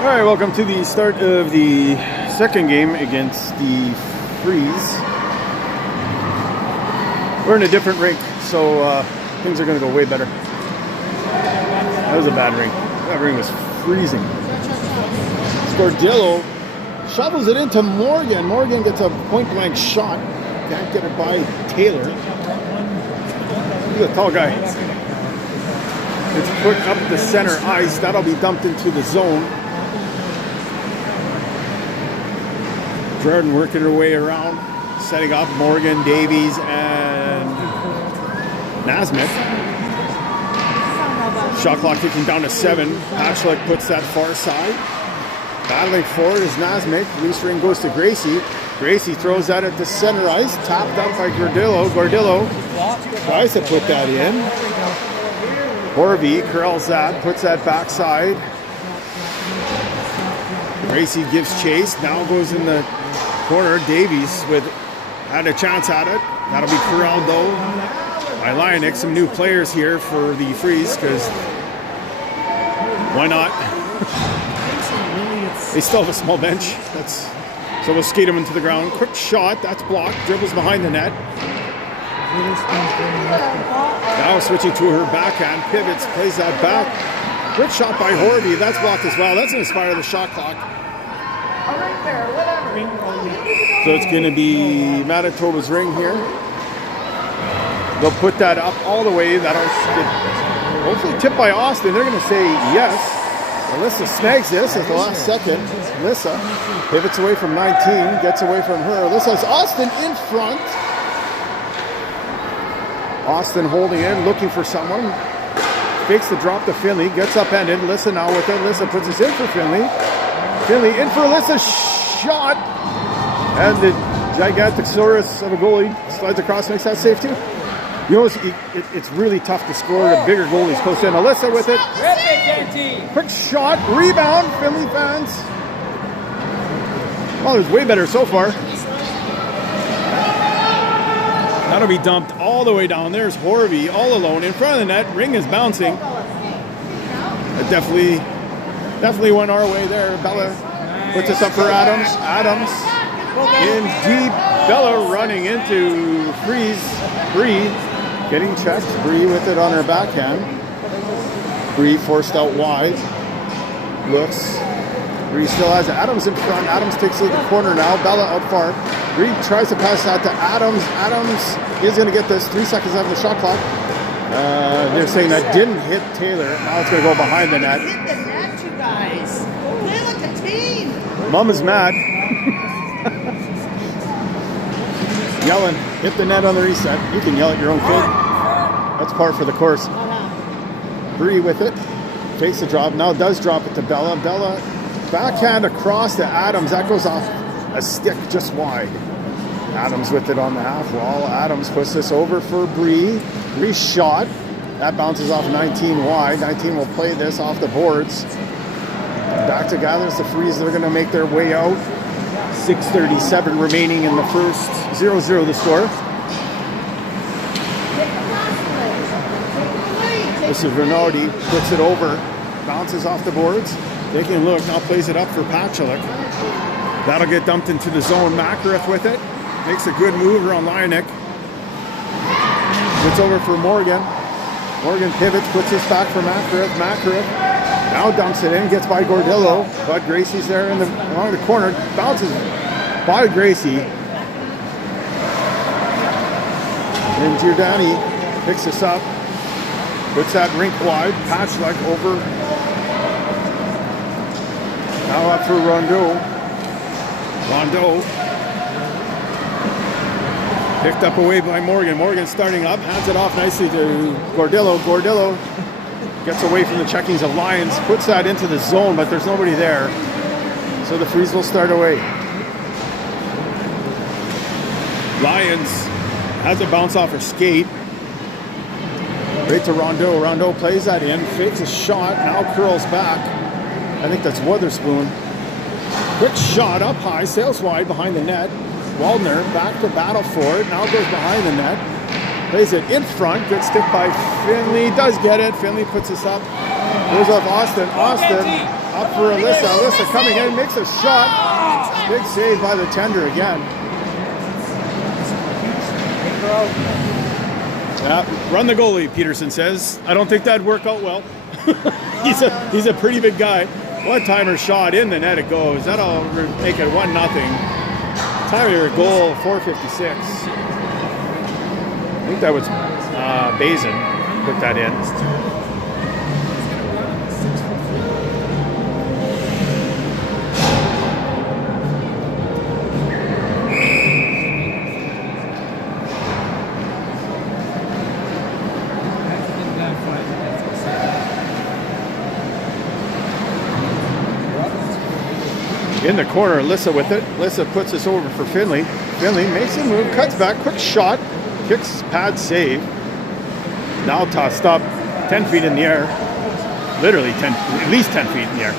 All right, welcome to the start of the second game against the Freeze. We're in a different rink, so things are going to go way better. That was a bad rink. That rink was freezing. Scordillo shovels it into Morgan. Morgan gets a point-blank shot. Can't get it by Taylor. Look at the tall guy. It's put up the center ice. That'll be dumped into the zone. Jordan working her way around, setting up Morgan, Davies, and Nasmith. Shot clock ticking down to 7. Patchlick puts that far side. Battling forward is Nasmith. Loose ring goes to Gracie. Gracie throws that at the center ice. Tapped up by Gordillo. Gordillo tries to put that in. Horvey curls that, puts that backside. Gracie gives chase. Now goes in the corner. Davies had a chance at it. That'll be corralled though by Lyonek. Some new players here for the Freeze because why not? They still have a small bench. So we'll skate them into the ground. Quick shot. That's blocked. Dribbles behind the net. Now switching to her backhand. Pivots. Plays that back. Quick shot by Horvey. That's blocked as well. That's going to expire the shot clock. So it's going to be Manitoba's ring here. They'll put that up all the way. That'll get hopefully tipped by Austin. They're going to say yes. Alyssa snags this at the last second. Alyssa pivots away from 19, gets away from her. Alyssa's Austin in front. Austin holding in, looking for someone. Fakes the drop to Finley, gets upended. Alyssa now with it. Alyssa puts this in for Finley. Finley in for Alyssa's shot. And the Gigantosaurus of a goalie slides across, makes that save too. You know, it's really tough to score the bigger goalies close in. Alyssa with it. Quick shot, rebound, Finley fans. Well, it's way better so far. That'll be dumped all the way down. There's Horvey all alone in front of the net. Ring is bouncing. It definitely went our way there. Bella puts this up for Adams. Adams in deep. Bella running into Freeze. Bree getting checked. Bree with it on her backhand. Bree forced out wide. Looks. Bree still has it. Adams in front. Adams takes it to the corner now. Bella out far. Bree tries to pass out to Adams. Adams is going to get this. 3 seconds after the shot clock. They're saying that didn't hit Taylor. Now it's going to go behind the net. Hit the net, you guys. Play like a team. Mom is mad. Yelling, hit the net on the reset. You can yell at your own kid. That's par for the course. Bree with it. Takes the drop. Now does drop it to Bella. Bella backhand across to Adams. That goes off a stick just wide. Adams with it on the half wall. Adams puts this over for Bree. Bree shot. That bounces off 19 wide. 19 will play this off the boards. Back together as the Freeze. They're going to make their way out. 6:37 remaining in the first. 0-0 the score. This is Rinaldi. Puts it over. Bounces off the boards. Taking a look. Now plays it up for Patchlick. That'll get dumped into the zone. Makarev with it. Makes a good move around Lyonek. It's over for Morgan. Morgan pivots, puts this back for Makarev. Makarev now dumps it in, gets by Gordillo. But Gracie's there along the corner. Bounces by Gracie. And Giordani picks this up. Puts that rink wide. Patchlick over. Now up for Rondeau. Rondeau picked up away by Morgan. Morgan starting up, hands it off nicely to Gordillo. Gordillo gets away from the checkings of Lions, puts that into the zone, but there's nobody there. So the Freeze will start away. Lions has a bounce off her skate. Right to Rondeau. Rondeau plays that in, fakes a shot, now curls back. I think that's Witherspoon. Quick shot up high, sails wide behind the net. Waldner back to battle for it. Now goes behind the net. Plays it in front. Good stick by Finley. Does get it. Finley puts this up Goes off Austin. Austin up for Alyssa. Alyssa coming in, makes a shot. Big save by the tender again. Run the goalie, Peterson says. I don't think that'd work out well. he's a pretty big guy. One-timer shot in the net it goes. That'll make it 1-0. Tyler goal 4:56. I think that was Bazin put that in. In the corner, Alyssa with it. Alyssa puts this over for Finley. Finley makes a move, cuts back, quick shot, kicks, pad save. Now tossed up 10 feet in the air. Literally 10, at least 10 feet in the air.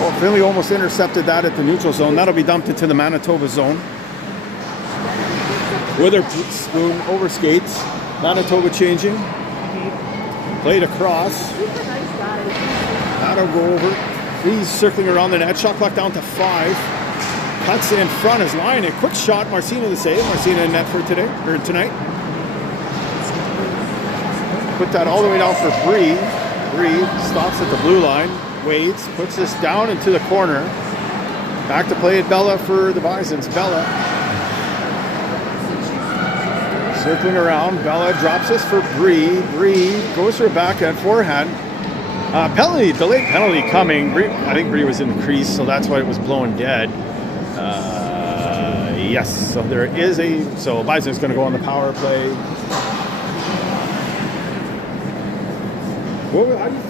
Well, Finley almost intercepted that at the neutral zone. That'll be dumped into the Manitoba zone. Witherspoon over skates. Manitoba changing. Played across. That'll go over. He's circling around the net. Shot clock down to 5. Cuts in front as line. A quick shot. Marcina the save. Marcina in net for today or tonight. Put that all the way down for Bree. Bree stops at the blue line. Waits. Puts this down into the corner. Back to play at Bella for the Bisons. Bella circling around. Bella drops this for Bree. Bree goes for a backhand forehand. Penalty, delayed penalty coming. I think Bree was in the crease, so that's why it was blown dead. Yes, so there is so Bison's going to go on the power play. How do you pronounce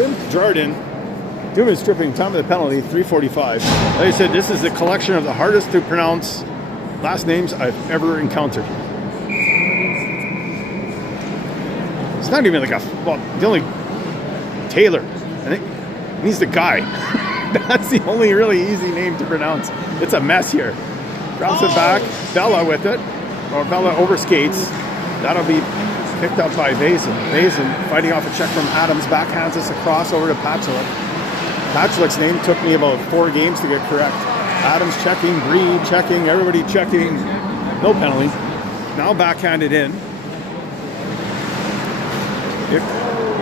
it? Jordan. 2 minutes stripping, time of the penalty, 3:45. Like I said, this is the collection of the hardest to pronounce last names I've ever encountered. It's not even like the only Taylor. I think he's the guy. That's the only really easy name to pronounce. It's a mess here. Drops it back. Bella with it. Or Bella overskates. That'll be picked up by Vason. Vason fighting off a check from Adams. Backhands us across over to Patchlick. Patchlick's name took me about 4 games to get correct. Adams checking. Bree checking. Everybody checking. No penalty. Now backhanded in.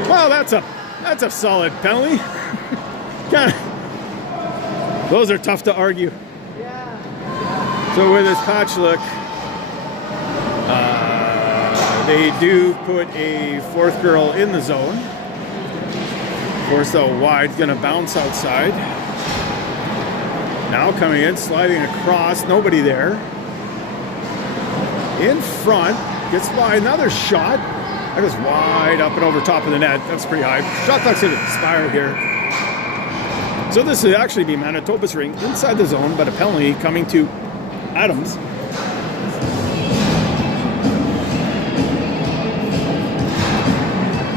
Well, that's a solid penalty. Those are tough to argue. So with this Patchlick, they do put a 4th girl in the zone. Forced out wide, gonna bounce outside. Now coming in, sliding across, nobody there. In front, gets by another shot. That goes wide up and over top of the net. That's pretty high. Shot clock's going to expire here. So this would actually be Manitoba's ring inside the zone, but a penalty coming to Adams.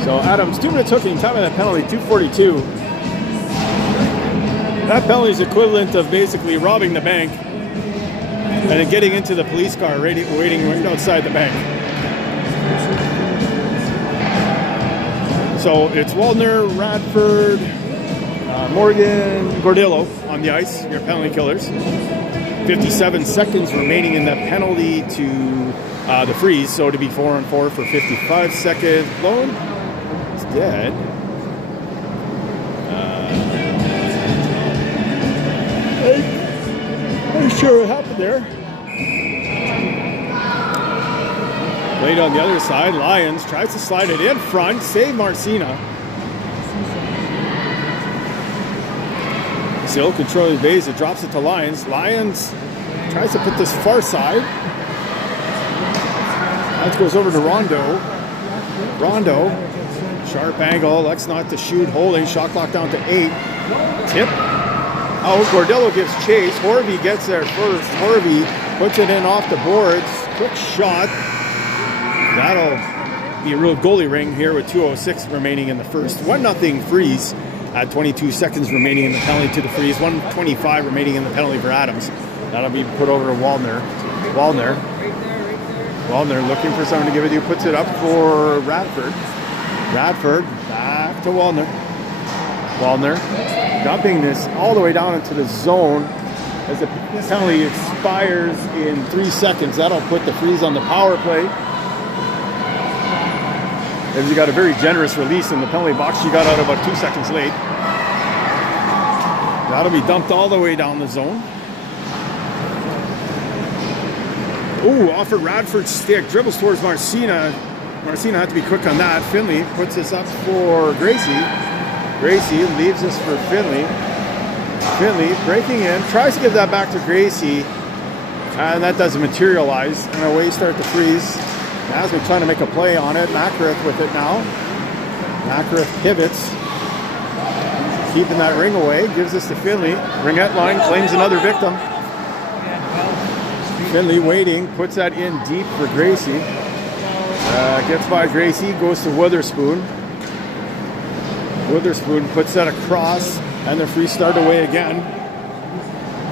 So Adams, 2 minutes hooking, time of that penalty, 2:42. That penalty is equivalent of basically robbing the bank and then getting into the police car waiting right outside the bank. So it's Waldner, Radford, Morgan, Gordillo on the ice, your penalty killers. 57 seconds remaining in the penalty to the freeze, so to be 4-on-4 for 55 seconds. Blown. It's dead. I'm sure what happened there. Played on the other side. Lyons tries to slide it in front. Save Marcina. Still controlling the base. It drops it to Lyons. Lyons tries to put this far side. That goes over to Rondo. Rondo. Sharp angle. Elects not to shoot. Holding. Shot clock down to 8. Tip. Oh, Gordillo gives chase. Horvey gets there first. Horvey puts it in off the boards. Quick shot. That'll be a real goalie ring here with 2:06 remaining in the first. 1-0 freeze at 22 seconds remaining in the penalty to the freeze. 1:25 remaining in the penalty for Adams. That'll be put over to Waldner. Waldner Waldner looking for someone to give it to. Puts it up for Radford. Radford back to Waldner. Waldner dumping this all the way down into the zone as the penalty expires in 3 seconds. That'll put the Freeze on the power play. As you got a very generous release in the penalty box, she got out about 2 seconds late. That'll be dumped all the way down the zone. Oh, off of Radford's stick. Dribbles towards Marcina. Marcina had to be quick on that. Finley puts this up for Gracie. Gracie leaves this for Finley. Finley breaking in. Tries to give that back to Gracie. And that doesn't materialize. And away start the Freeze. Nasmith trying to make a play on it. Makareth with it now. Makareth pivots. Keeping that ring away. Gives this to Finley. Ringette line claims another victim. Finley waiting. Puts that in deep for Gracie. Gets by Gracie. Goes to Witherspoon. Witherspoon puts that across. And the Freeze start away again.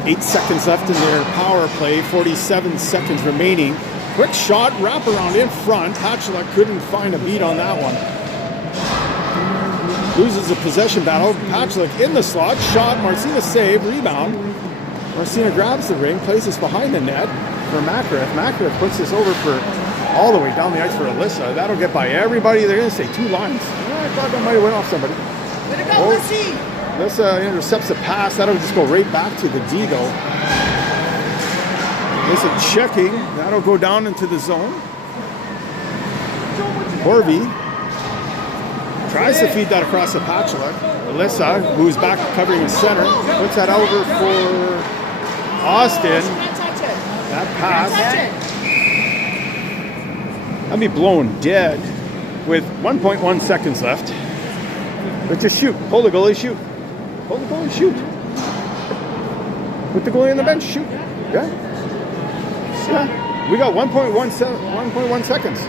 8 seconds left in their power play. 47 seconds remaining. Quick shot, wraparound in front. Hatchela couldn't find a beat on that one. Loses the possession battle. Hatchela in the slot. Shot, Marcina save, rebound. Marcina grabs the ring, places behind the net for Makareth. Makareth puts this over for all the way down the ice for Alyssa. That'll get by everybody. They're going to say 2 lines. I thought that might have went off somebody. Way to go, Missy! Alyssa intercepts the pass. That'll just go right back to the Digo. Alyssa checking. That'll go down into the zone. Horvey tries to feed that across the Patchela. Alyssa, who's back covering the center, puts that over for Austin. That pass. That'll be blown dead with 1.1 seconds left. But just shoot. Pull the goalie, shoot. Pull the goalie, shoot. Put the goalie on the bench, shoot. Yeah. Yeah. We got 1.1 seconds.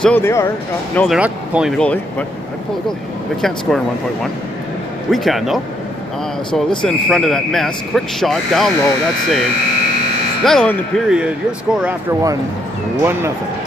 So they are. No, they're not pulling the goalie, but I'd pull the goalie. They can't score in 1.1. We can, though. So Alyssa in front of that mess. Quick shot, down low. That's saved. That'll end the period. Your score after 1-0.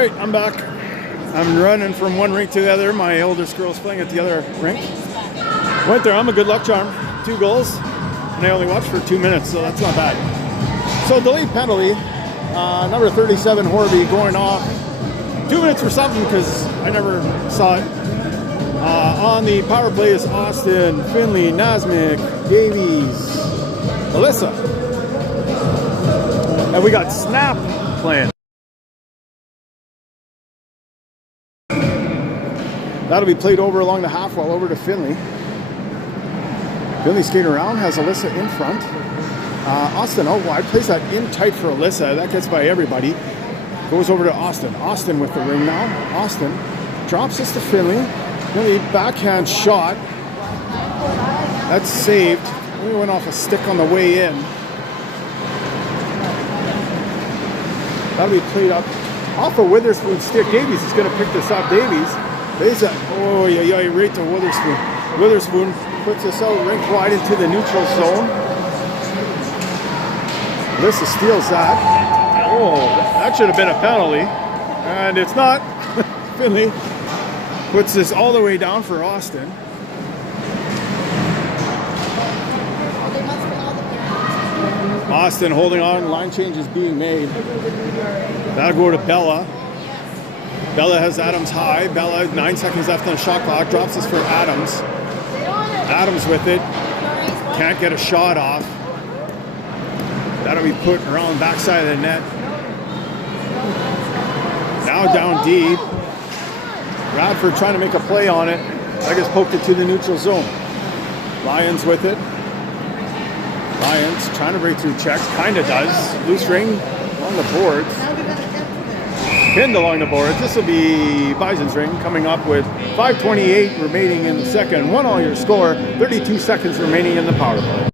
right, I'm back. I'm running from one rink to the other. My oldest girl's playing at the other rink. Went there, I'm a good luck charm. 2 goals, and I only watched for 2 minutes, so that's not bad. So delayed penalty, number 37 Horby going off. 2 minutes for something because I never saw it. On the power play is Austin, Finley, Nasmik, Davies, Alyssa. And we got Snap playing. That'll be played over along the half wall over to Finley. Finley skating around, has Alyssa in front. Austin out wide, plays that in tight for Alyssa. That gets by everybody. Goes over to Austin. Austin with the ring now. Austin drops this to Finley. Finley backhand shot. That's saved. We went off a stick on the way in. That'll be played up off a Witherspoon stick. Davies is going to pick this up. Davies. There's a, oh yeah, right to Witherspoon. Witherspoon puts this out rink wide into the neutral zone. Alyssa steals that. Oh, that should have been a penalty. And it's not. Finley puts this all the way down for Austin. Austin holding on. Line change is being made. That'll go to Bella. Bella has Adams high. Bella, 9 seconds left on the shot clock. Drops this for Adams. Adams with it. Can't get a shot off. That'll be put around the backside of the net. Now down deep. Radford trying to make a play on it. I guess poked it to the neutral zone. Lyons with it. Lyons trying to break through checks. Kind of does. Loose ring on the boards. Pinned along the boards. This will be Bison's ring coming up with 5:28 remaining in the second. 1-all your score. 32 seconds remaining in the power play.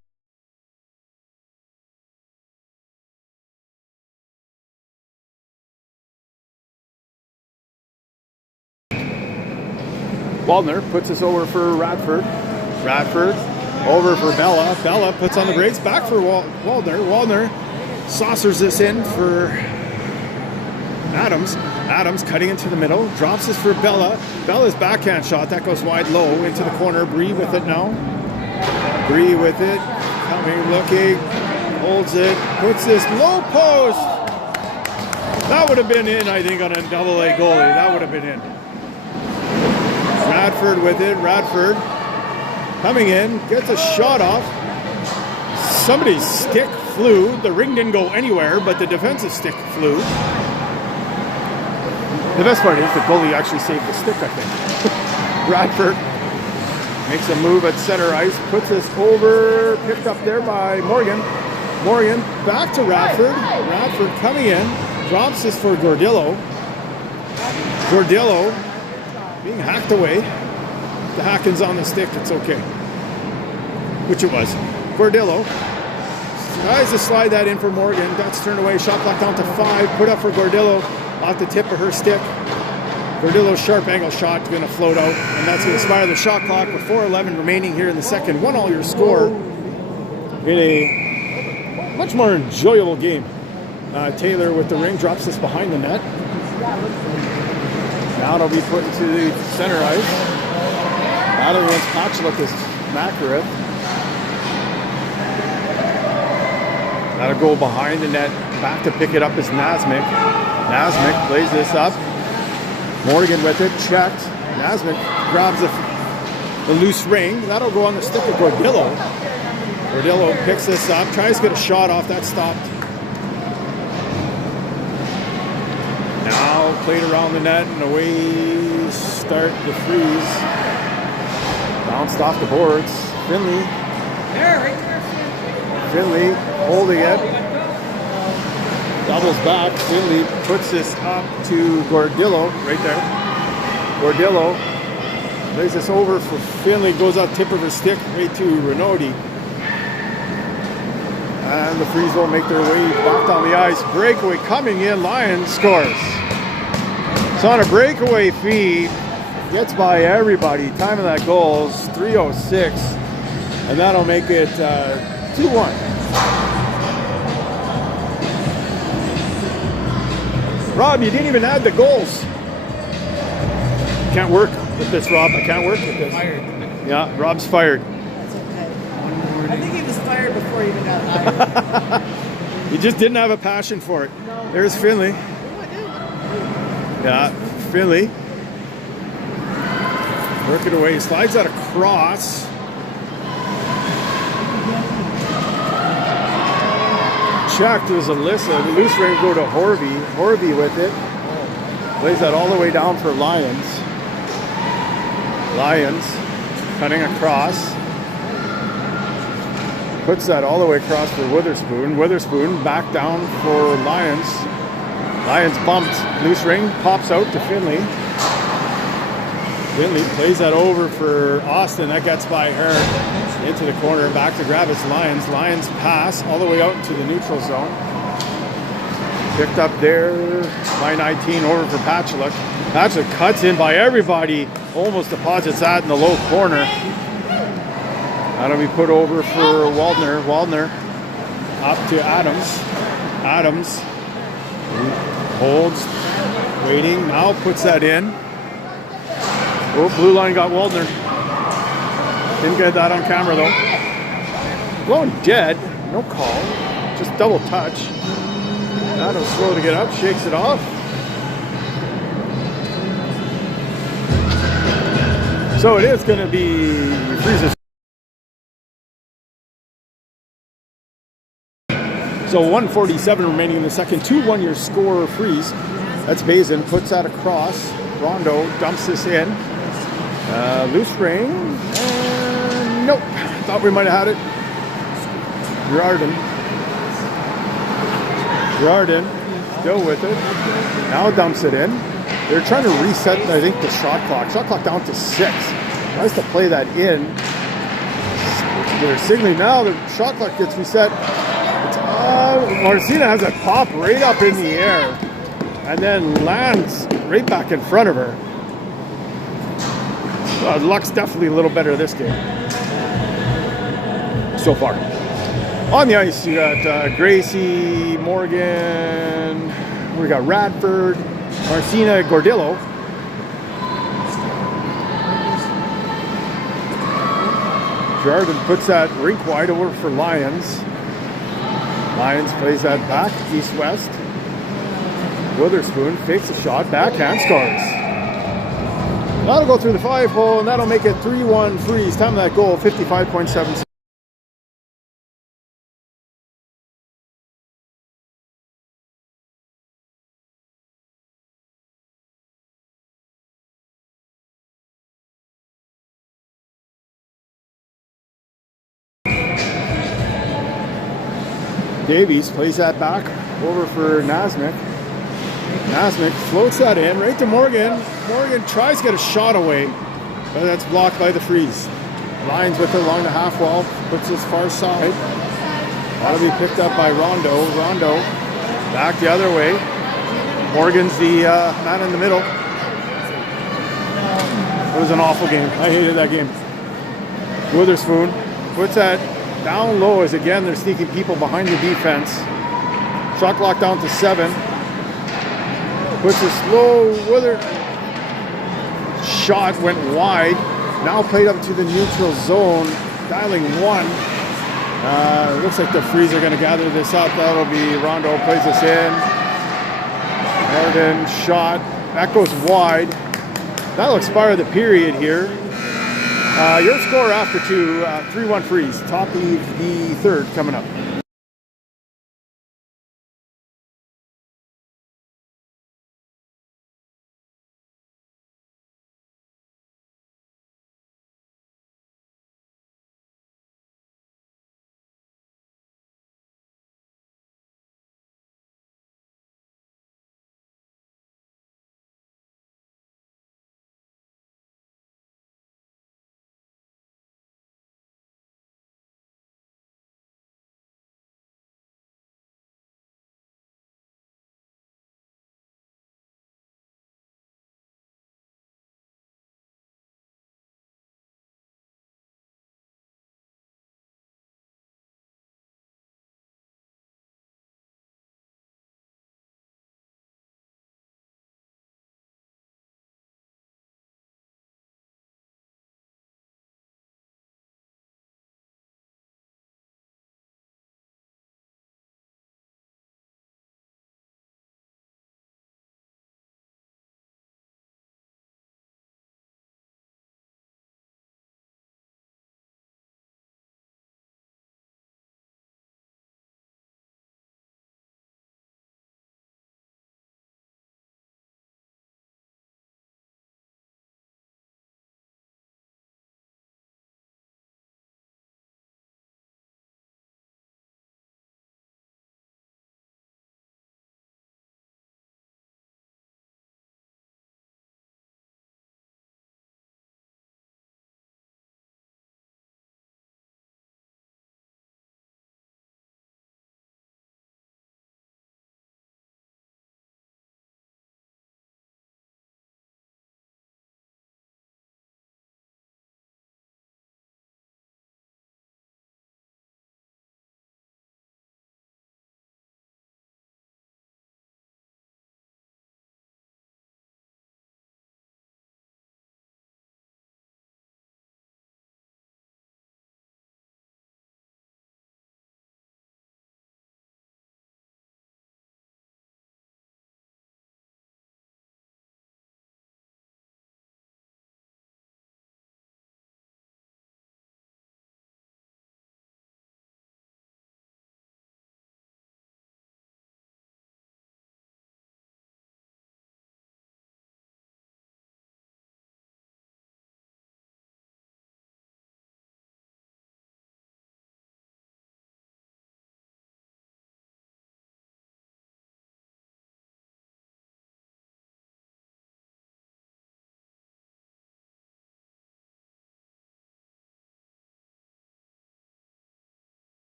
Waldner puts this over for Radford. Radford over for Bella. Bella puts on the brakes. Back for Waldner. Waldner saucers this in for Adams. Adams cutting into the middle. Drops this for Bella. Bella's backhand shot. That goes wide low into the corner. Bree with it now. Bree with it. Coming, looking. Holds it. Puts this low post. That would have been in, I think, on a double-A goalie. That would have been in. Radford with it. Radford coming in. Gets a shot off. Somebody's stick flew. The ring didn't go anywhere, but the defensive stick flew. The best part is the goalie actually saved the stick, I think. Radford makes a move at center ice. Puts this over. Picked up there by Morgan. Morgan back to Radford. Radford coming in. Drops this for Gordillo. Gordillo being hacked away. The hacking's on the stick, it's okay. Which it was. Gordillo tries to slide that in for Morgan. That's turned away. Shot clock down to 5. Put up for Gordillo off the tip of her stick. Gordillo's sharp angle shot going to float out, and that's going to expire the shot clock with 4:11 remaining here in the second. 1-all your score in a much more enjoyable game. Taylor with the ring drops this behind the net. Now it'll be put into the center ice. Out of the one's Patchlook is Makareth. That'll go behind the net. Back to pick it up is Nasmik. Nasmik plays this up. Morgan with it, checked. Nasmik grabs the loose ring. That'll go on the stick of Gordillo. Gordillo picks this up, tries to get a shot off. That stopped. Now played around the net and away start the freeze. Bounced off the boards. Finley. There, right there. Finley holding it. Doubles back. Finley puts this up to Gordillo right there. Gordillo lays this over for Finley. Goes out tip of her stick right to Renodi. And the freeze will make their way back down the ice. Breakaway coming in. Lions scores. So on a breakaway feed, gets by everybody. Time of that goal is 3:06. And that'll make it 2-1. Rob, you didn't even add the goals. Can't work with this, Rob. I can't work with this. Fired. Yeah, Rob's fired. That's okay. I think he was fired before he even got hired. He just didn't have a passion for it. There's Finley. Yeah, Finley. Work it away. Slides that across. Checked was Alyssa. The loose ring go to Horvey. Horvey with it. Plays that all the way down for Lions. Lions cutting across. Puts that all the way across for Witherspoon. Witherspoon back down for Lions. Lions bumped. Loose ring pops out to Finley. Finley plays that over for Austin. That gets by her into the corner. Back to grab his Lions. Lions pass all the way out into the neutral zone. Picked up there by 19 over for Patchuluk. Patchuluk cuts in by everybody. Almost deposits that in the low corner. That'll be put over for Waldner. Waldner up to Adams. Adams holds, waiting. Now puts that in. Oh, blue line got Waldner. Didn't get that on camera though. Blown dead. No call. Just double touch. Adams slow to get up. Shakes it off. So it is going to be Freezes. So 1:47 remaining in the second. 2-1 your score Freeze. That's Bazin. Puts that across. Rondo dumps this in. Loose ring. Nope. Thought we might have had it. Girardin still with it. Now dumps it in. They're trying to reset, I think, the shot clock. Shot clock down to 6. Tries to play that in. They're signaling now. The shot clock gets reset. Marcina has a pop right up in the air and then lands right back in front of her. Luck's definitely a little better this game so far. On the ice, you got Gracie, Morgan, we got Radford, Marcina, Gordillo. Jordan puts that rink wide over for Lions. Lions plays that back, east-west. Witherspoon fakes a shot, backhand scores. That'll go through the 5-hole, and that'll make it 3-1 Freeze. Time of that goal, 55.7. Davies plays that back over for Nasmik. Nasmik floats that in right to Morgan. Morgan tries to get a shot away, but that's blocked by the Freeze. Lions with it along the half wall, puts his far side. That'll be picked up by Rondo. Rondo back the other way. Morgan's the man in the middle. It was an awful game. I hated that game. Witherspoon puts that down low as again they're sneaking people behind the defense. Shot clock down to 7. Puts a slow shot, went wide. Now played up to the neutral zone, dialing 1. Looks like the Freeze are going to gather this up. That'll be Rondo plays this in. Arden shot. That goes wide. That'll expire the period here. Your score after 2, 3-1 Freeze. Top of the third coming up.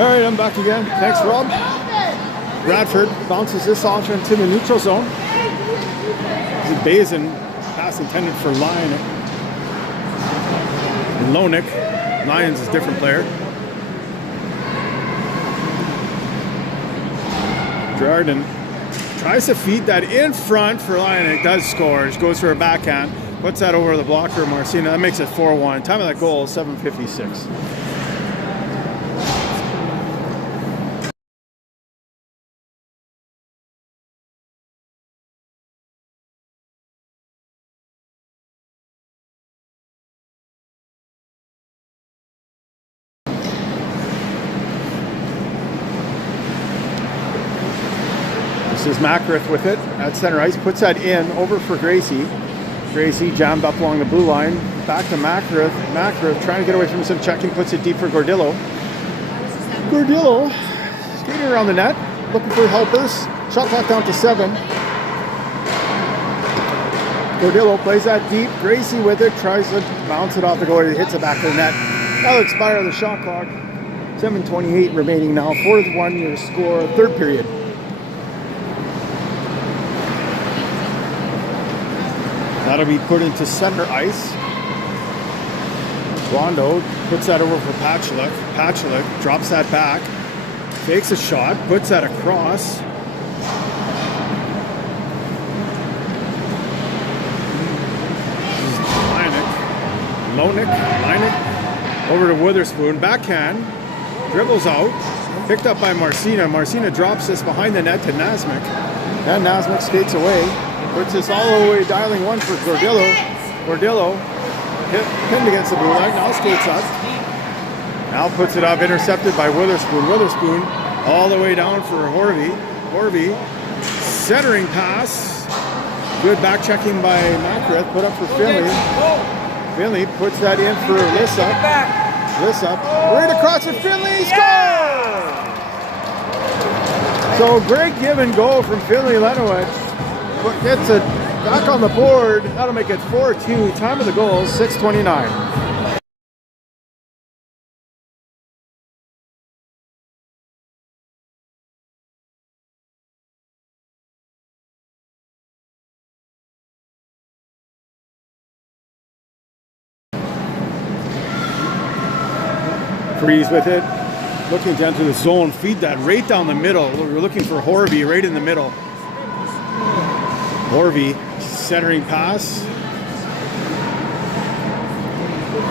All right, I'm back again. Thanks, Rob. Bradford bounces this off into the neutral zone. Bazin, pass intended for Lyon. Lonick. Lyons is a different player. Jordan tries to feed that in front for Lyon. It does score. It goes for a backhand. Puts that over the blocker, Marcina. That makes it 4-1. Time of that goal is 7:56. This is Macrith with it at center ice. Puts that in over for Gracie. Gracie jammed up along the blue line. Back to Macrith. Macrith trying to get away from some checking. Puts it deep for Gordillo. Gordillo skating around the net. Looking for helpers. Shot clock down to 7. Gordillo plays that deep. Gracie with it. Tries to bounce it off the goalie. Hits it back to the net. That'll expire the shot clock. 7:28 remaining now. 4-1 your score. Third period. That'll be put into center ice. Rondo puts that over for Patchlick. Patchlick drops that back. Takes a shot. Puts that across. Lonick. Over to Witherspoon. Backhand. Dribbles out. Picked up by Marcina. Marcina drops this behind the net to Nasmik. And Nasmik skates away. Puts this all the way, dialing one for Gordillo. Gordillo pinned against the blue line. Now skates up. Now puts it up, intercepted by Witherspoon. Witherspoon all the way down for Horvey. Horvey centering pass. Good back checking by Macrith. Put up for Finley. Finley puts that in for Lissa. Lissa right across for Finley. Score! So great give and go from Finley Lenowitz. Gets it back on the board. That'll make it 4-2. Time of the goal, 6:29. Freeze with it. Looking to enter the zone. Feed that right down the middle. We're looking for Horvey right in the middle. Horvey centering pass.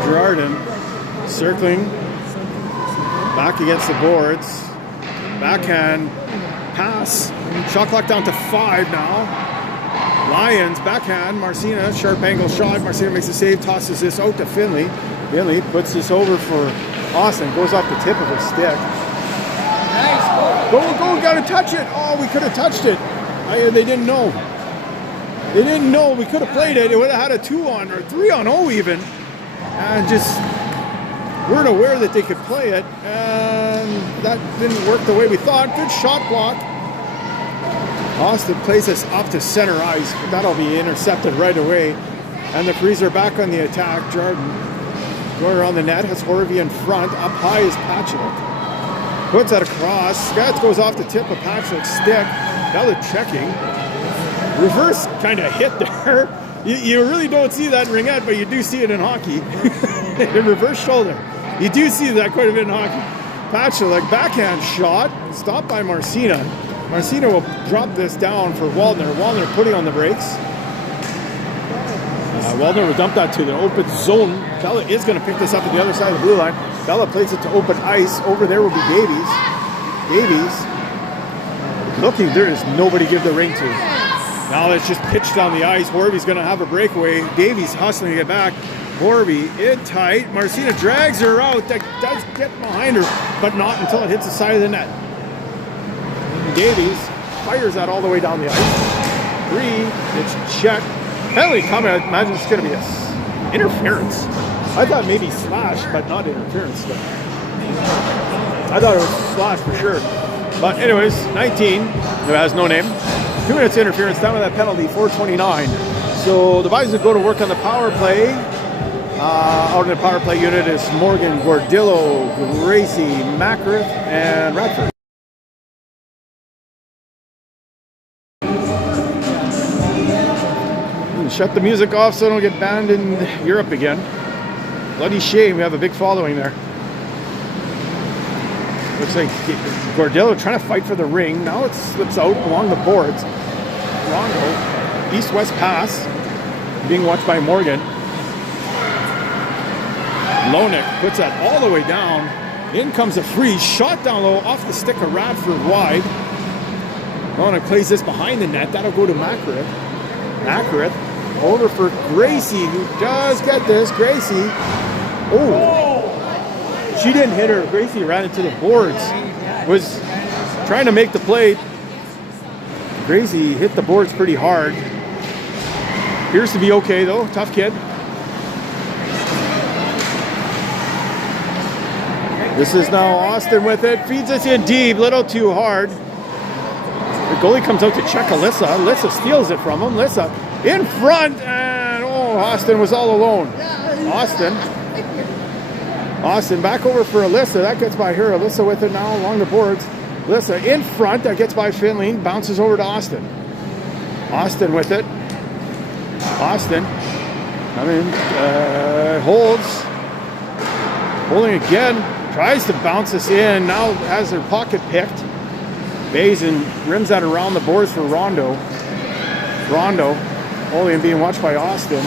Girardin circling. Back against the boards. Backhand pass. Shot clock down to 5 now. Lions backhand. Marcina, sharp angle shot. Marcina makes a save, tosses this out to Finley. Finley puts this over for Austin. Goes off the tip of his stick. Nice. Go, gotta touch it. Oh, we could have touched it. They didn't know. They didn't know we could have played it. It would have had a 2-on or 3-on-0 even. And just weren't aware that they could play it. And that didn't work the way we thought. Good shot block. Austin plays this up to center ice. But that'll be intercepted right away. And the Frees are back on the attack. Jordan going around the net. Has Horvey in front. Up high is Patchlick. Puts that across. Scats goes off the tip of Patchlick's stick. Bella checking. Reverse kind of hit there. You really don't see that in ringette, but you do see it in hockey. The reverse shoulder. You do see that quite a bit in hockey. Patchlick, backhand shot. Stopped by Marcina. Marcina will drop this down for Waldner. Waldner putting on the brakes. Waldner will dump that to the open zone. Bella is going to pick this up at the other side of the blue line. Bella plays it to open ice. Over there will be Davies. Davies looking. There is nobody to give the ring to. Now it's just pitched on the ice. Horvey's going to have a breakaway. Davies hustling to get back. Horvey in tight. Marcina drags her out. That does get behind her, but not until it hits the side of the net. Davies fires that all the way down the ice. 3. It's checked. Penalty coming. I imagine it's going to be a interference. I thought maybe slash, but not interference. I thought it was slash for sure. But anyways, 19. It has no name. 2 minutes interference, down to that penalty, 4:29. So the Bison go to work on the power play. Out in the power play unit is Morgan, Gordillo, Gracie, Mackworth, and Radford. Shut the music off so I don't get banned in Europe again. Bloody shame, we have a big following there. Looks like Gordillo trying to fight for the ring. Now it slips out along the boards. Rondo, east-west pass, being watched by Morgan. Lonick puts that all the way down. In comes a free shot down low off the stick of Radford wide. Lonick plays this behind the net. That'll go to Mackworth. Mackworth over for Gracie, who does get this. Gracie. Oh, she didn't hit her. Gracie ran into the boards. Was trying to make the play. Gracie hit the boards pretty hard. Appears to be okay though. Tough kid. This is now Austin with it. Feeds us in deep. Little too hard. The goalie comes out to check Alyssa. Alyssa steals it from him. Alyssa in front, and Austin was all alone. Austin back over for Alyssa. That gets by her. Alyssa with it now along the boards. Alyssa in front. That gets by Finley. Bounces over to Austin. Austin with it. Austin. Holds. Holding again. Tries to bounce us in. Now has her pocket picked. Bays and rims that around the boards for Rondo. Rondo only being watched by Austin.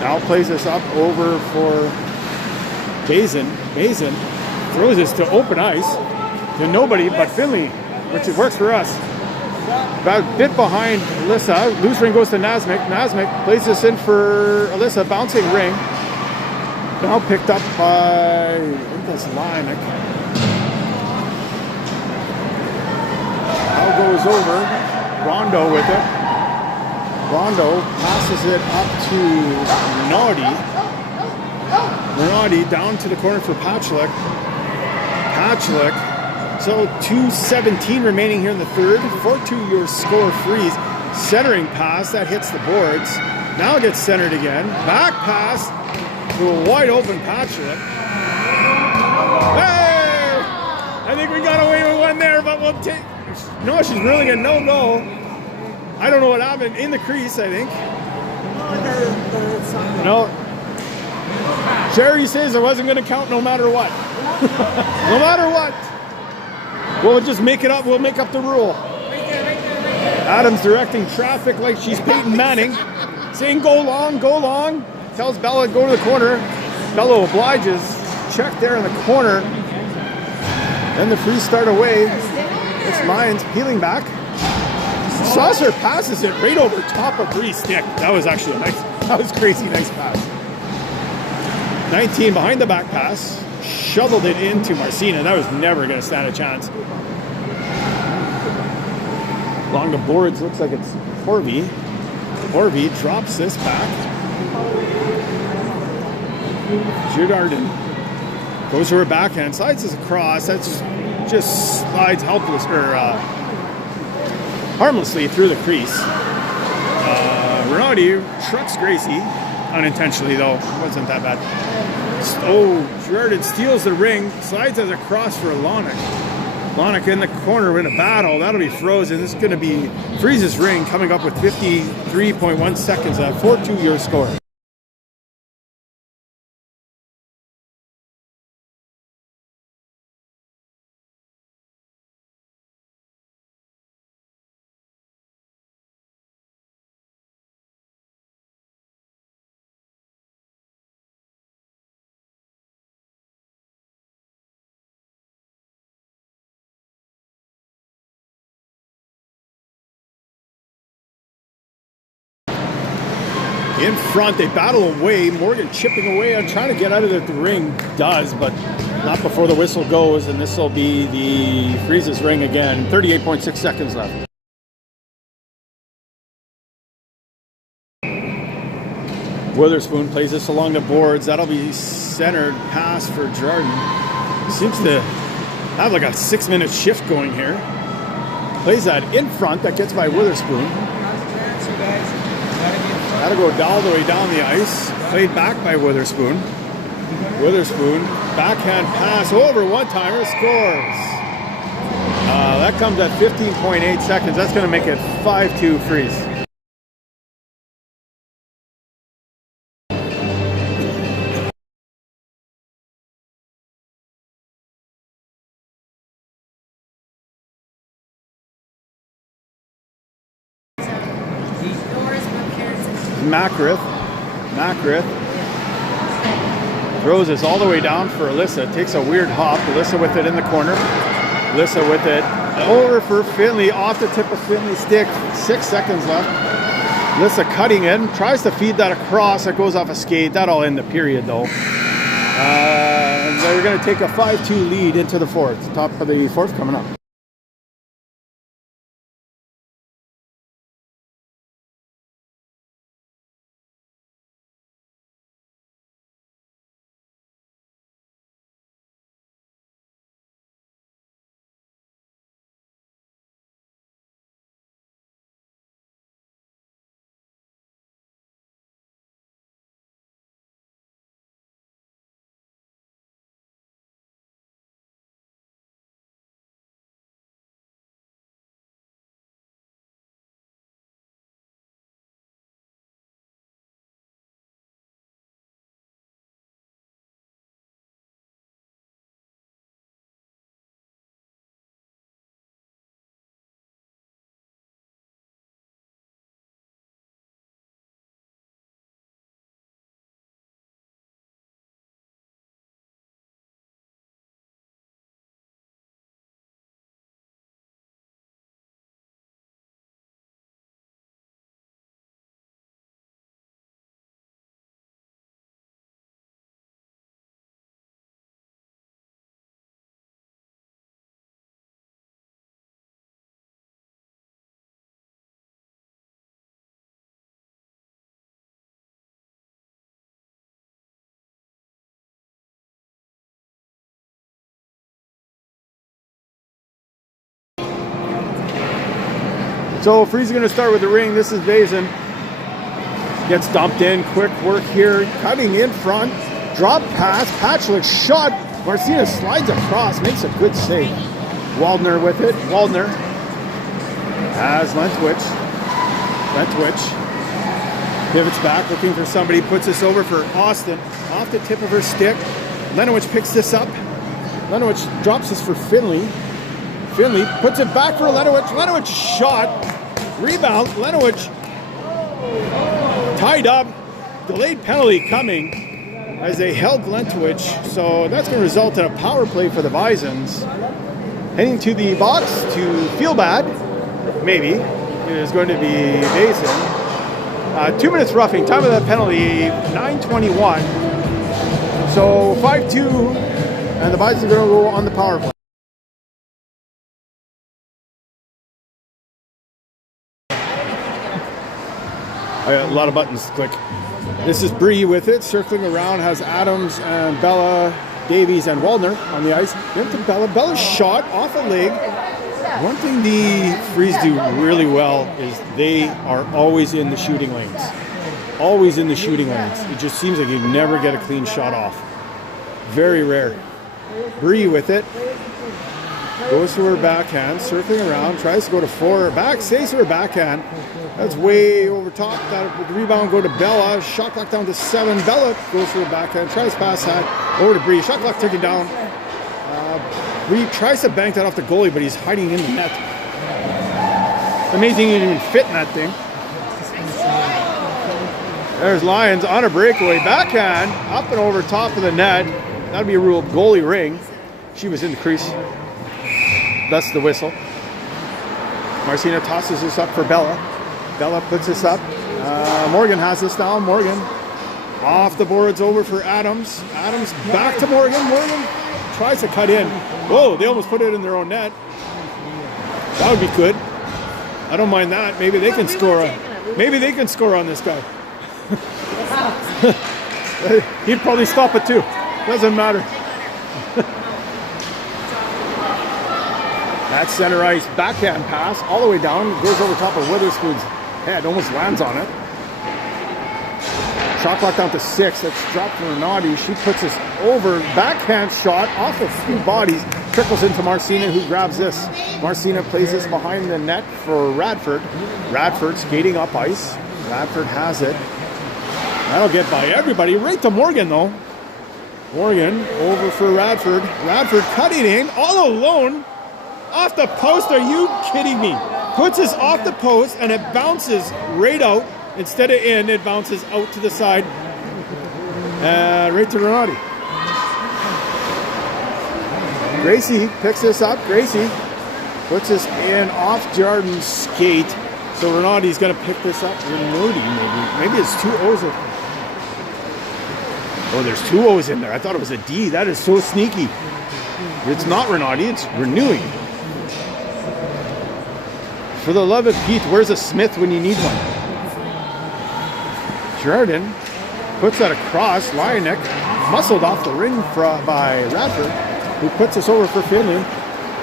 Now plays this up over for Bazin. Bazin throws this to open ice to nobody but Finley, which works for us. About a bit behind Alyssa. Loose ring goes to Nasmik. Nasmik plays this in for Alyssa. Bouncing ring. Now picked up by, I think that's Lymic. Now goes over. Rondo with it. Rondo passes it up to Naughty. Naughty down to the corner for Pachlik. So 2:17 remaining here in the third. 4-2 your score freeze. Centering pass, that hits the boards. Now gets centered again. Back pass to a wide open Pachlik. Hey! I think we got away with one there, but we'll take... No, she's ruling a no-go. I don't know what happened. In the crease, I think. No. Jerry says it wasn't going to count no matter what. No matter what. We'll just make it up. We'll make up the rule. Adam's directing traffic like she's Peyton Manning. Saying go long, go long. Tells Bella to go to the corner. Bella obliges. Check there in the corner. Then the free start away. It's Lions peeling back. Saucer passes it right over top of Bree's stick. That was actually a nice, that was crazy nice pass. 19 behind the back pass. Shoveled it into Marcina. That was never going to stand a chance. Along the boards, looks like it's Horvey. Horvey drops this back. Girardin goes to her backhand, slides this across. That's just slides helpless or harmlessly through the crease. Ronaldo trucks Gracie unintentionally, though. It wasn't that bad. Girardin steals the ring, slides it across for Lonick. Lonick in the corner in a battle. That'll be frozen. This is going to be Freeze's ring coming up with 53.1 seconds left. 4-2 your score. In front, they battle away. Morgan chipping away and trying to get out of the ring. Does, but not before the whistle goes. And this will be the Freeze's ring again. 38.6 seconds left. Witherspoon plays this along the boards. That'll be centered pass for Jordan. Seems to have like a 6-minute shift going here. Plays that in front. That gets by Witherspoon. That'll go all the way down the ice. Played back by Witherspoon. Witherspoon, backhand pass over one-timer, scores. That comes at 15.8 seconds. That's going to make it 5-2 Freeze. Macrith throws this all the way down for Alyssa. Takes a weird hop. Alyssa with it in the corner. Alyssa with it over for Finley, off the tip of Finley's stick. 6 seconds left. Alyssa cutting in, tries to feed that across. It goes off a skate. That'll end the period though. And they're going to take a 5-2 lead into the fourth. Top of the fourth coming up. So Freeze is going to start with the ring. This is Vazen. Gets dumped in. Quick work here. Cutting in front. Drop pass. Patchlick shot. Marcinus slides across. Makes a good save. Waldner with it. Waldner has Lentwich. Pivots back. Looking for somebody. Puts this over for Austin. Off the tip of her stick. Lenowich picks this up. Lenowich drops this for Finley. Finley puts it back for Lenowich. Lenowich shot. Rebound. Lenowich tied up. Delayed penalty coming as they held Lenowich. So that's going to result in a power play for the Bisons. Heading to the box to feel bad. Maybe. It is going to be Vazen. 2 minutes roughing. Time of that penalty, 9:21. So 5-2. And the Bisons are going to go on the power play. I got a lot of buttons to click. This is Bree with it, circling around, has Adams and Bella, Davies and Waldner on the ice. Then to Bella. Bella's shot off a leg. One thing the Freeze do really well is they are always in the shooting lanes. Always in the shooting lanes. It just seems like you never get a clean shot off. Very rare. Bree with it. Goes to her backhand, circling around, tries to go to four, back, stays to her backhand. That's way over top. That rebound go to Bella. Shot clock down to 7. Bella goes to her backhand, tries to pass that over to Bree. Shot clock ticking down. Bree tries to bank that off the goalie, but he's hiding in the net. Amazing he didn't even fit in that thing. There's Lyons on a breakaway. Backhand, up and over top of the net. That'd be a rule goalie ring. She was in the crease. That's the whistle. Marcina tosses this up for Bella. Bella puts this up. Morgan has this now. Morgan off the boards over for Adams. Adams back to Morgan. Morgan tries to cut in. Whoa, they almost put it in their own net. That would be good. I don't mind that. Maybe they can score. Maybe they can score on this guy. He'd probably stop it too. Doesn't matter. That's center ice. Backhand pass all the way down. Goes over top of Witherspoon's head. Almost lands on it. Shot clock down to 6. That's dropped from Renati. She puts this over. Backhand shot off a few bodies. Trickles into Marcina, who grabs this. Marcina plays this behind the net for Radford. Radford skating up ice. Radford has it. That'll get by everybody. Right to Morgan, though. Morgan over for Radford. Radford cutting in all alone. Off the post. Are you kidding me? Puts this off the post and it bounces right out. Instead of in, it bounces out to the side. Right to Renati. Gracie picks this up. Gracie puts this in off Jordan's skate. So Renati's going to pick this up. Renati, maybe. Maybe it's 2 O's. Oh, there's 2 O's in there. I thought it was a D. That is so sneaky. It's not Renati. It's renewing. For the love of Pete, where's a Smith when you need one? Jordan puts that across. Lyonek muscled off the ring by Radford, who puts us over for Finley.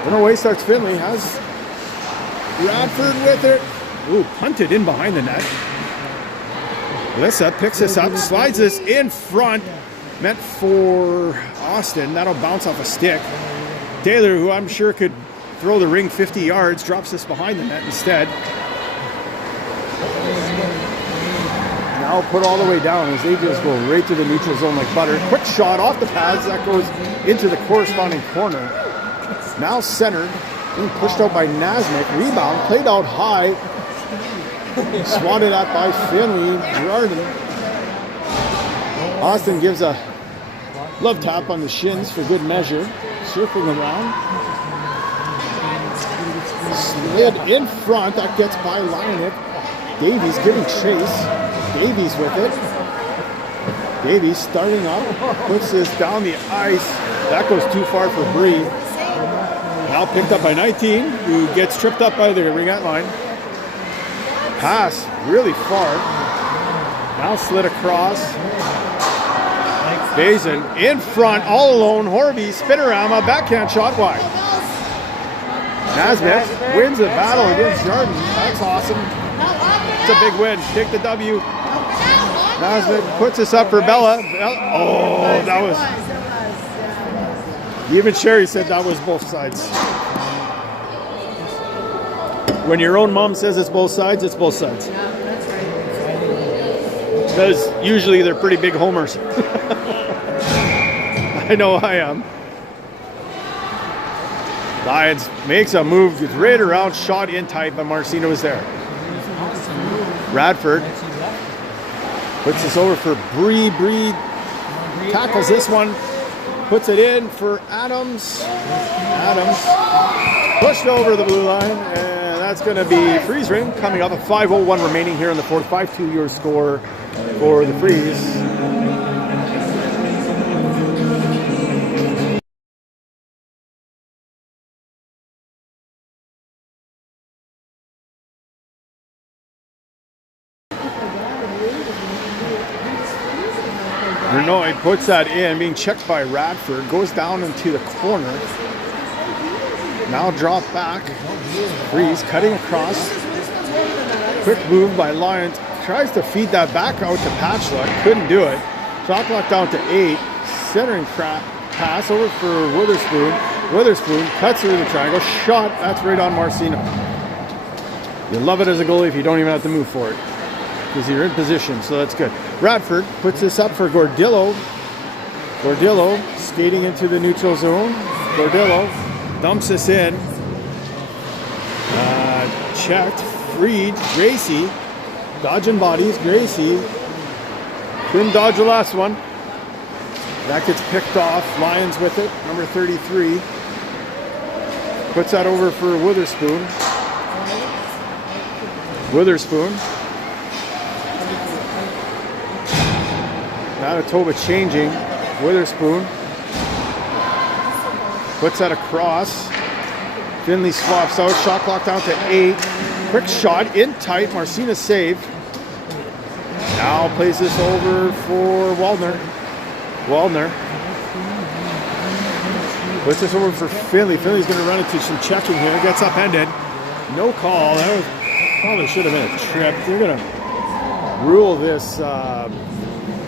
Then away starts Finley. Has Radford with it. Ooh, punted in behind the net. Lissa picks this up, slides this in front. Meant for Austin. That'll bounce off a stick. Taylor, who I'm sure could throw the ring 50 yards, drops this behind the net instead. Now put all the way down as they just go right to the neutral zone like butter. Quick shot off the pads that goes into the corresponding corner. Now centered, being pushed out by Nasmik. Rebound, played out high. Swatted at by Finley. Jordan. Austin gives a love tap on the shins for good measure. Circling around. Slid in front. That gets by Lyonek. Davies giving chase. Davies with it. Davies starting up. Puts this down the ice. That goes too far for Bree. Now picked up by 19, who gets tripped up by the ringette line. Pass really far. Now slid across. Bazin in front, all alone. Horby, spinorama, backhand shot wide. Nasmith wins the battle against Jordan. That's awesome. It's a big win. Take the W. Nasmith puts this up for Bella. Oh, that was... Even Sherry said that was both sides. When your own mom says it's both sides, it's both sides. Because usually they're pretty big homers. I know I am. Lions makes a move, gets right around, shot in tight, but Marcino was there. Radford puts this over for Bree. Bree tackles this one, puts it in for Adams. Adams pushed over the blue line, and that's going to be Freeze ring coming up. A 5:01 remaining here in the fourth. 5-2 your score for the Freeze. Renoy puts that in, being checked by Radford, goes down into the corner. Now drop back. Freeze cutting across. Quick move by Lyons. Tries to feed that back out to Patchluck. Couldn't do it. Shot clock down to 8. Centering pass over for Witherspoon. Witherspoon cuts through the triangle. Shot. That's right on Marcino. You love it as a goalie if you don't even have to move for it, because you're in position, so that's good. Radford puts this up for Gordillo. Gordillo skating into the neutral zone. Gordillo dumps this in. Checked. Freed. Gracie. Dodging bodies. Gracie. Couldn't dodge the last one. That gets picked off. Lions with it. Number 33. Puts that over for Witherspoon. Witherspoon. Manitoba changing. Witherspoon puts that across. Finley swaps out. Shot clock down to 8. Quick shot in tight. Marcina saved. Now plays this over for Waldner. Waldner puts this over for Finley. Finley's going to run into some checking here. Gets upended. No call. That was, probably should have been a trip. They're going to rule this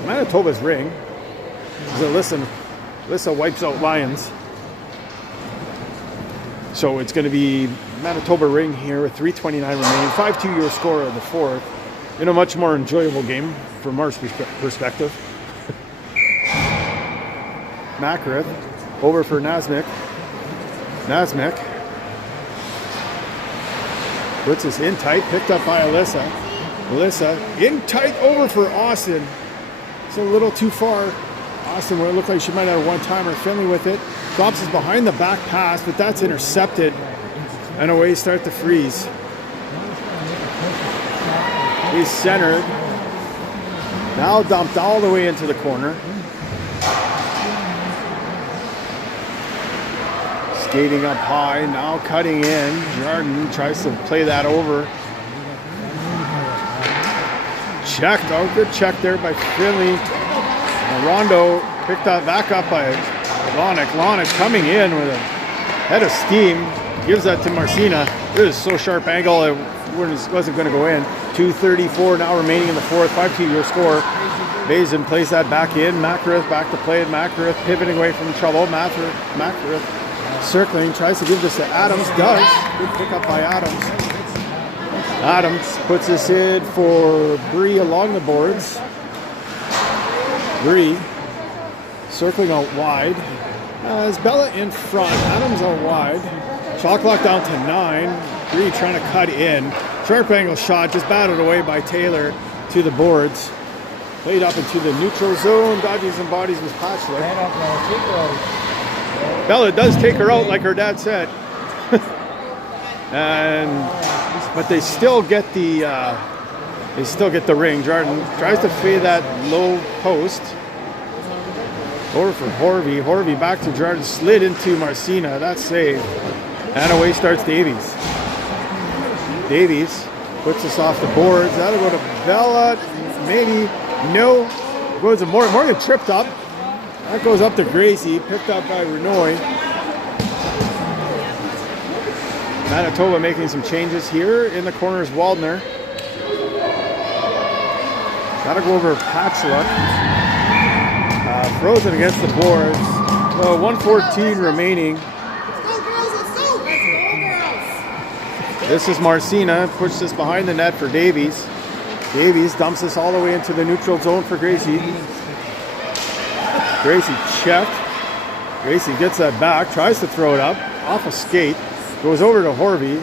Manitoba's ring. Alyssa wipes out Lions. So it's going to be Manitoba ring here with 3:29 remaining. 5-2 your score of the fourth. In a much more enjoyable game from our perspective. Makareth over for Nasmik. Nasmik puts us in tight, picked up by Alyssa. Alyssa in tight over for Austin. It's a little too far. Austin, where it looked like she might have a one-timer. Finley with it. Drops us behind the back pass, but that's intercepted. And away start to freeze. He's centered. Now dumped all the way into the corner. Skating up high, now cutting in. Jordan tries to play that over. Checked, oh good check there by Finley. Rondo picked that back up by Lonick. Lonick coming in with a head of steam. Gives that to Marcina. It was so sharp angle it wasn't going to go in. 2:34 now remaining in the fourth. 5-2 your score. Bazin plays that back in. Makareth back to play it. Makareth pivoting away from trouble. Makareth circling. Tries to give this to Adams. Does. Good pickup by Adams. Adams puts this in for Bree along the boards. Bree circling out wide. As Bella in front. Adams out wide. Shot clock down to 9. Bree trying to cut in. Sharp angle shot just batted away by Taylor to the boards. Played up into the neutral zone. Dodges and bodies with Patchler. Bella does take her out like her dad said. But they still get the ring. Jordan tries to fade that low post. Over for Horvey. Horvey back to Jordan. Slid into Marcina. That's saved. And away starts Davies. Davies puts us off the boards. That'll go to Bella. Maybe. No. Goes to Morgan. Morgan tripped up. That goes up to Gracie. Picked up by Renoy. Manitoba making some changes here. In the corner is Waldner. That'll go over Patchluck. Frozen against the boards. 1:14 remaining. This is Marcina. Puts this behind the net for Davies. Davies dumps this all the way into the neutral zone for Gracie. Gracie checked. Gracie gets that back. Tries to throw it up. Off a skate. Goes over to Horvey.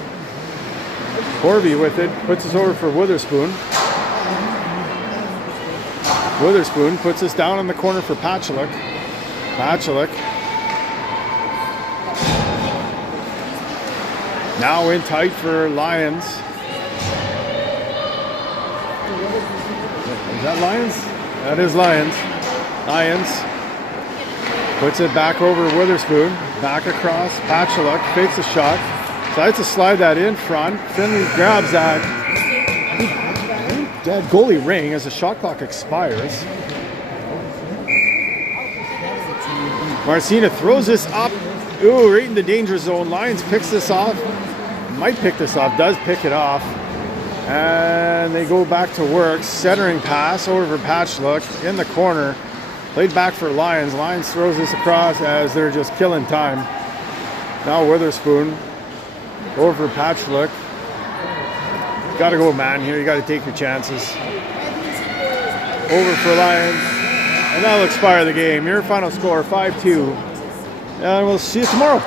Horvey with it. Puts us over for Witherspoon. Witherspoon puts us down in the corner for Patchluck. Patchluck. Now in tight for Lions. Is that Lions? That is Lions. Lions. Puts it back over Witherspoon. Back across. Patchluck fakes a shot. Tries to slide that in front. Finley grabs that. Dead goalie ring as the shot clock expires. Marcina throws this up. Ooh, right in the danger zone. Lions picks this off. Might pick this off. Does pick it off. And they go back to work. Centering pass over for Patchluck in the corner. Played back for Lions. Lions throws this across as they're just killing time. Now Witherspoon. Over for Patchluck. Got to go man here. You got to take your chances. Over for Lions. And that'll expire the game. Your final score, 5-2. And we'll see you tomorrow.